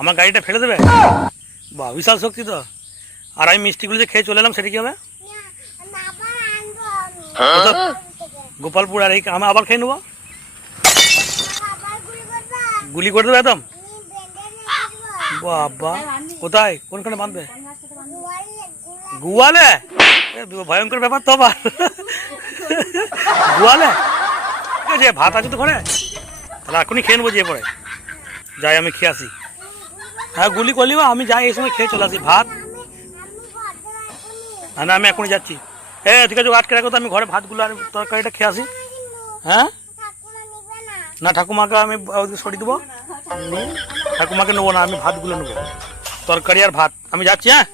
আমার গাড়িটা ফেলে দেবে? বাহ, বিশাল শক্তি তো। আর আমি মিষ্টিগুলো যে খেয়ে চলে এলাম, সেটা কি হবে? গোপালপুর, আর এই আমি আবার খেয়ে নেবো? গুলি করে দেবে একদম? বাবা, কোথায়, কোনখানে বাঁধবে? গোয়ালে? ভয়ঙ্কর ব্যাপার তো আবার। গোয়ালে? ঠিক আছে, ভাত আছে তো ঘরে, তাহলে এখনই খেয়ে নেবো। যেয়ে পরে যাই, আমি খেয়ে আসি। হ্যাঁ, গুলি করলি বা, আমি যাই এই সময় খেয়ে চলে আসি ভাত। হ্যাঁ না, আমি এখনই যাচ্ছি। হ্যাঁ ঠিক আছে, আটকে রাখো তো, আমি ঘরে ভাতগুলো আর তরকারিটা খেয়ে আসি। হ্যাঁ না, ঠাকুমাকে আমি ওদিকে সরিয়ে দেবো। ঠাকুমাকে নেবো না, আমি ভাতগুলো নেবো, তরকারি আর ভাত। আমি যাচ্ছি। হ্যাঁ,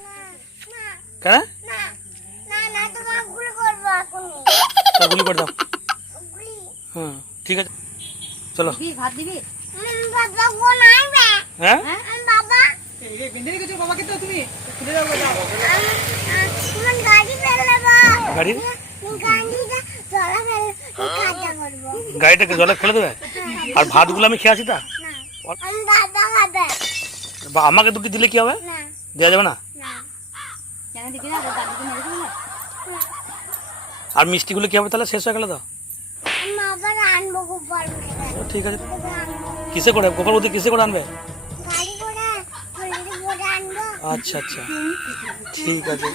কেন? গুলি করে দাও। হুম, ঠিক আছে, চলো। হ্যাঁ, গাড়িটাকে জলে ফেলে দেবে? আর ভাতগুলো আমি খেয়ে আছি তা? বা আমাকে দুটি দিলে কি হবে? দেওয়া যাবে না? আর মিষ্টিগুলো কি হবে তাহলে? শেষ হয়ে গেলে তো? ঠিক আছে, কিসে করে গোপাল বৌদি, কিসে করে আনবে? আচ্ছা আচ্ছা, ঠিক আছে।